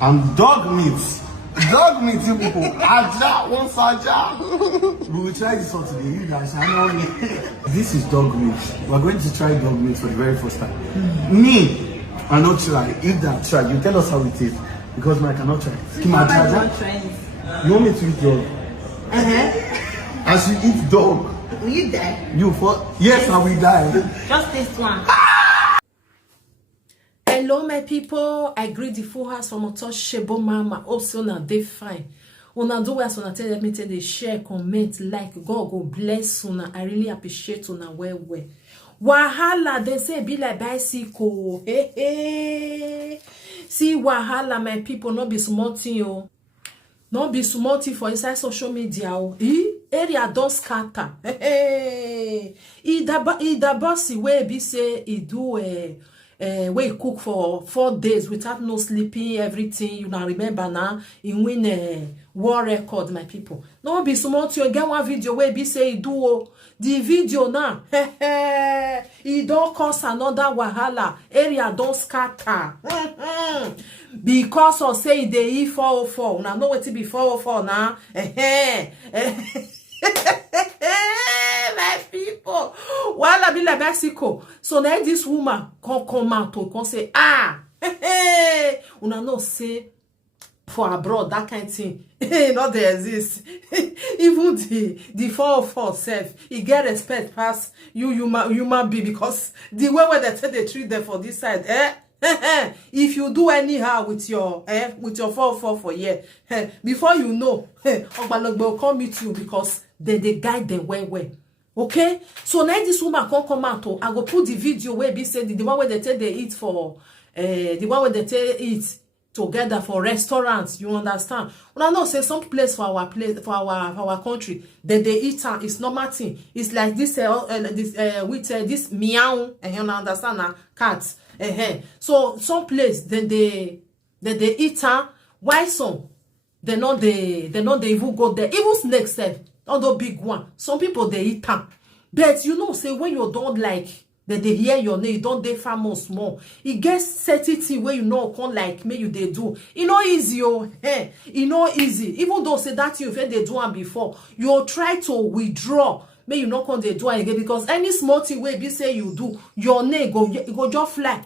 And dog meat. Dog meat, you people. Aja, one saja. We will try this one today. You guys, I know. This is dog meat. We're going to try dog meat for the very first time. Me, I not try. If that try, you tell us how it is. Because I cannot try. You want me to eat dog? As you eat dog. Will you die? You for yes, I will die. Just this one. Hello my people, I greet the full house from Oto Shebo Mama. Also now they fine. Una do well, so na tell me they share, comment, like. God go bless una. I really appreciate una well. Wahala, they say be like bicycle. Hey, hey. See wahala, my people, not be smarting yo. Not be smarting for inside social media. Area don't scatter. Hey, the bossy way be say he do where you cook for 4 days without no sleeping, everything. You now remember now, in win a war record, my people. No be smart you get one video where be say do the video now. It don't cause another wahala. Area don't scatter. Because of say they eat 404. Now know what it be 404 now. My people, while I be like Mexico, so now this woman come out to say, una no say for abroad that kind of thing. Not there exist. Even the 404 self, he get respect past human being, because the way where they say they treat them for this side, if you do anyhow with your 404 for year, before you know, Ogbalogbo will come meet you, because they guide them well. Okay, so now this woman come out. I go put the video where be said the one where they tell they eat for the one where they tell eat together for restaurants. You understand? When I know say some place for our country that they eat it's normal thing. It's like this with this meow, and you understand now cats. So some place then they eat why some they not even go there. Even snakes self. All the big one. Some people they eat them. But you know, say when you don't like that they hear your name, you don't they famous more. It gets certain where you know can't like me you they do. It not easy, it not easy. Even though say that you they do one before, you try to withdraw. May you not come they do again, because any small thing way be say you do, your name go just fly.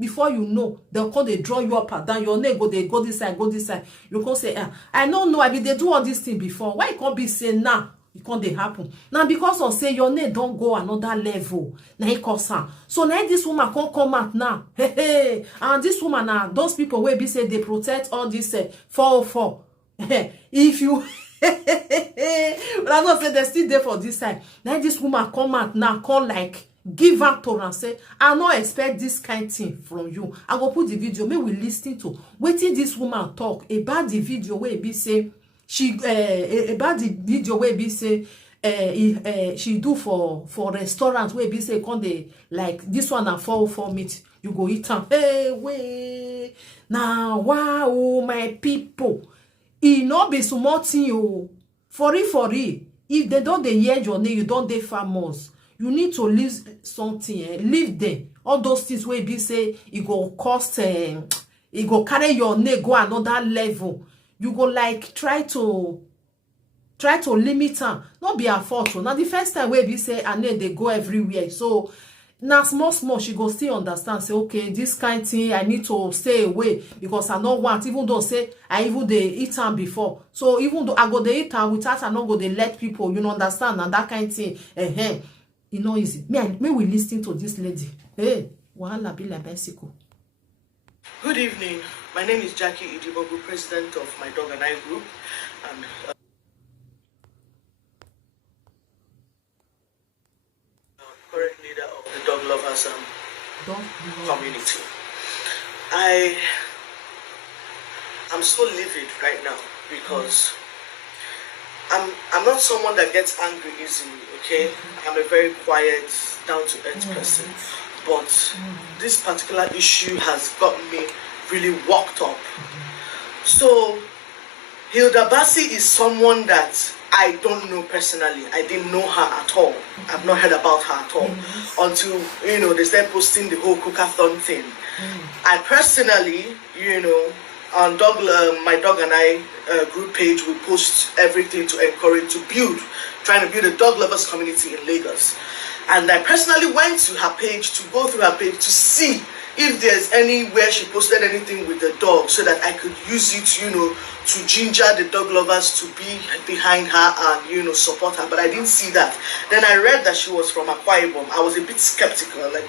Before you know, they'll come they draw you up and down. Your name they go this side. You can say, I don't know. I mean they do all this thing before. Why it can't be say now? It can't they happen now because of say your name don't go another level. Now it cause her. So now this woman can't come out now. And this woman now, those people will be say they protect all this 404. If you but I don't say they're still there for this side. Now this woman come out now, call like give out to her and say, I don't expect this kind of thing from you. I go put the video. May we listen to waiting this woman talk about the video where be say she about the video where be say she do for restaurants where be say come they like this one and 404 meat. You go eat them. Hey, wait. Now, wow, my people. It not be smarting you. For it. If they don't they hear your name, you don't they famous. You need to leave something. Leave them. All those things where be say it go cost it go carry your name go another level. You go like try to limit them. Not be a fault. Now the first time where be say and they go everywhere. So now small she go still understand say okay this kind of thing I need to stay away because I don't want, even though say I even they eat them before, so even though I go they eat them without I not go they let people, you understand, and that kind of thing you know easy. May we listen to this lady. Hey, wahala be like bicycle. Good evening, my name is Jackie Idibogu, president of My Dog and I group, and current leader of the Dog Lovers community. I'm so livid right now because I'm not someone that gets angry easily, okay? I'm a very quiet, down-to-earth person. But this particular issue has got me really worked up. So, Hilda Baci is someone that I don't know personally. I didn't know her at all. I've not heard about her at all until, they started posting the whole cookathon thing. I personally, on my dog and I group page, we post everything to encourage, trying to build a dog lovers community in Lagos. And I personally went to her page, to go through her page to see if there's anywhere she posted anything with the dog, so that I could use it, to ginger the dog lovers to be behind her and, support her. But I didn't see that. Then I read that she was from Akwa Ibom. I was a bit skeptical, like,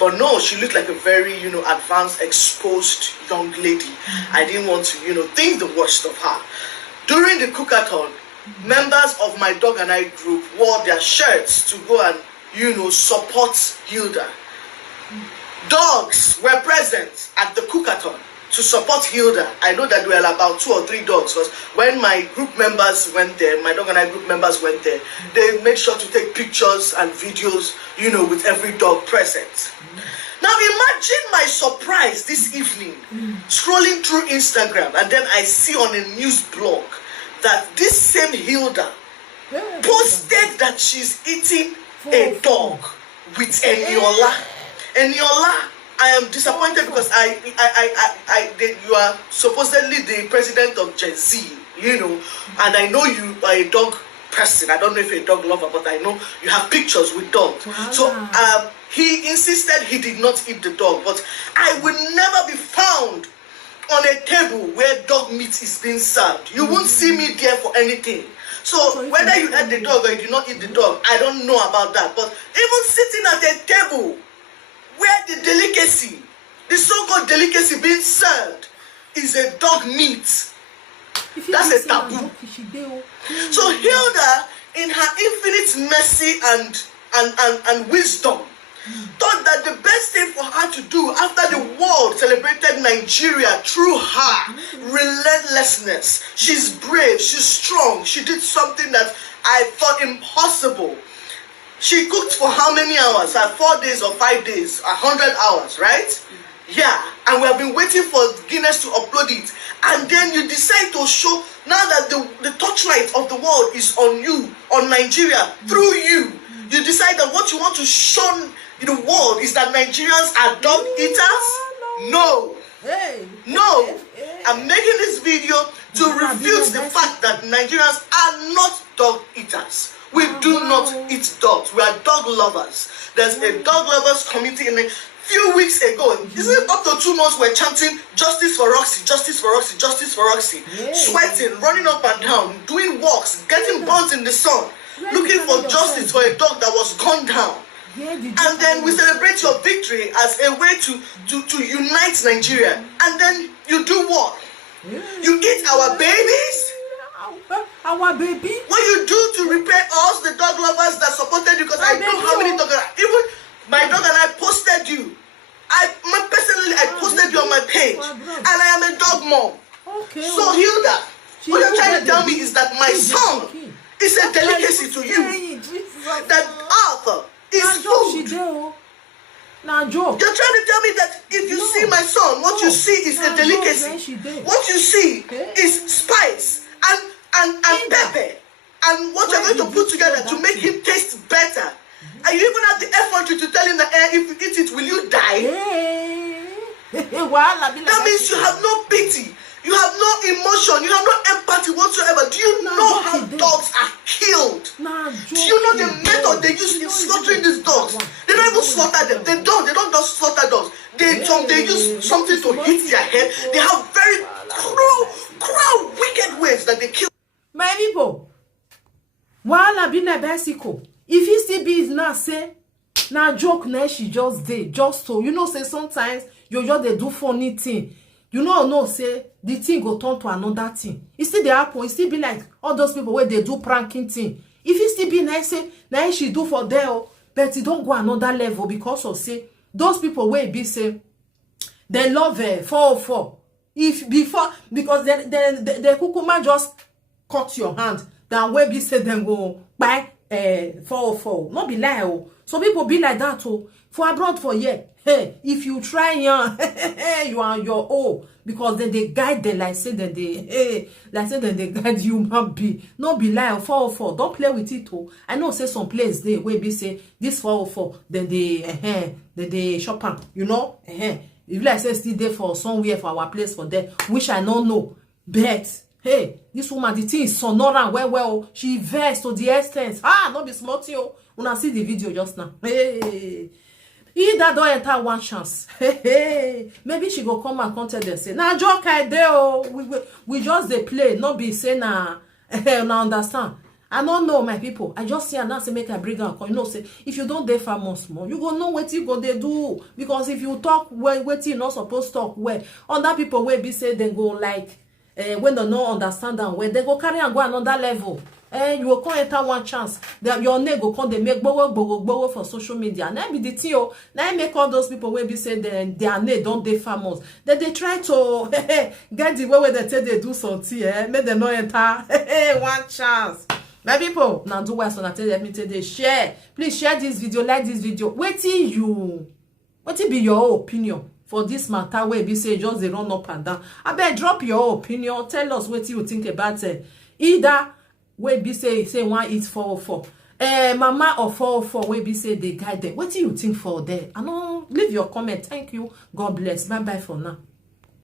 but no, she looked like a very, advanced, exposed young lady. I didn't want to, think the worst of her. During the cookathon, members of my dog and I group wore their shirts to go and, support Hilda. Dogs were present at the cookathon to support Hilda. I know that there were about 2 or 3 dogs, because when my group members went there, my dog and I group members went there, they made sure to take pictures and videos, with every dog present. Now imagine my surprise this evening, scrolling through Instagram, and then I see on a news blog that this same Hilda posted that she's eating a dog with Enioluwa. Enioluwa, I am disappointed because you are supposedly the president of Gen Z, and I know you are a dog person. I don't know if you're a dog lover, but I know you have pictures with dogs. Wow. So he insisted he did not eat the dog, but I will never be found on a table where dog meat is being served. You won't see me there for anything. So whether you ate the dog or you did not eat the dog, I don't know about that. But even sitting at a table where the delicacy, the so-called delicacy being served, is a dog meat, that's a taboo. So Hilda, in her infinite mercy and wisdom, thought that the best thing for her to do after the world celebrated Nigeria through her relentlessness. She's brave, she's strong, she did something that I thought impossible. She cooked for how many hours? 4 days or 5 days? 100 hours, right? Yeah, and we have been waiting for Guinness to upload it. And then you decide to show, now that the torchlight of the world is on you, on Nigeria, through you. You decide that what you want to show the world is that Nigerians are dog eaters? No. No. I'm making this video to refute the fact that Nigerians are not dog eaters. We do not eat dogs. We are dog lovers. There's a dog lovers community in a few weeks ago. Isn't it up to 2 months we're chanting justice for Roxy, justice for Roxy, justice for Roxy. Sweating, running up and down, doing walks, getting burnt in the sun, looking for justice for a dog that was gunned down. And then we celebrate your victory as a way to unite Nigeria. And then you do what? You eat our babies? Our baby? What you do to repay us, the dog lovers that supported you? Because I know how many dogs are. Even my dog and I posted you. Personally, I posted you on my page. And I am a dog mom. Okay. So Hilda, what you're trying to tell me is that my son is a delicacy to you. That Arthur is food. Now, joke. You're trying to tell me that if you see my son, what you see is a delicacy. What you see is spice and pepper. And what you're going to put together to make him taste better. And you even have the effort to tell him that if you eat it, will you die? That means you have no pity. You have no emotion. You have no empathy whatsoever. Do you know how dogs are killed? Do you know the method they use in slaughtering these dogs? They don't even slaughter them. They don't just slaughter dogs. They use something to hit their head. They have very cruel, wicked ways that they kill. My people, while be na bicycle, if he still be now say, now joke now she just did, just so say sometimes you just they do funny thing. No, say the thing go turn to another thing. It still the happen. It still be like all those people where they do pranking thing. If it still be nice, say now she do for there, but it don't go another level because of say those people where be say they love 404. If before because the kukuma just cut your hand, then where be say them go buy 404. Not be lie. So people be like that for abroad for year. Hey, if you try you are on your own because then they guide them like say that they guide human being. No be lie 404. Don't play with it. I know say some place they where be say this 404 then they shop am, if like say still there for somewhere for our place for there, which I don't know. But hey, this woman, the thing is sonora well, she versed to the extent. Not be smart yo. Una see the video just now. Hey, Hilda don't enter one chance. Hey, maybe she go come and tell them say, nah, joke I dey oh. We just they play, not be say nah. Now understand. I don't know, my people. I just see and now say make I bring her. You know, say if you don't dey famous more, you go know what you go they do. Because if you talk well, what you not supposed to talk well, other people will be say they go like when they don't understand them well, they go carry and go another level. You will come enter one chance that your name go come they make bogo for social media. And then be the thing, now make all those people will be say their name don't they famous. Then they try to get the way where they tell they do something, make them not enter one chance. My people, now do what so let me tell you, share. Please share this video, like this video. What be your opinion for this matter where be say just they run up and down? I bet drop your opinion. Tell us what you think about it. Either where be say one is 404. Mama or 404 where be say they guide them. What do you think for there? I know leave your comment. Thank you. God bless. Bye bye for now.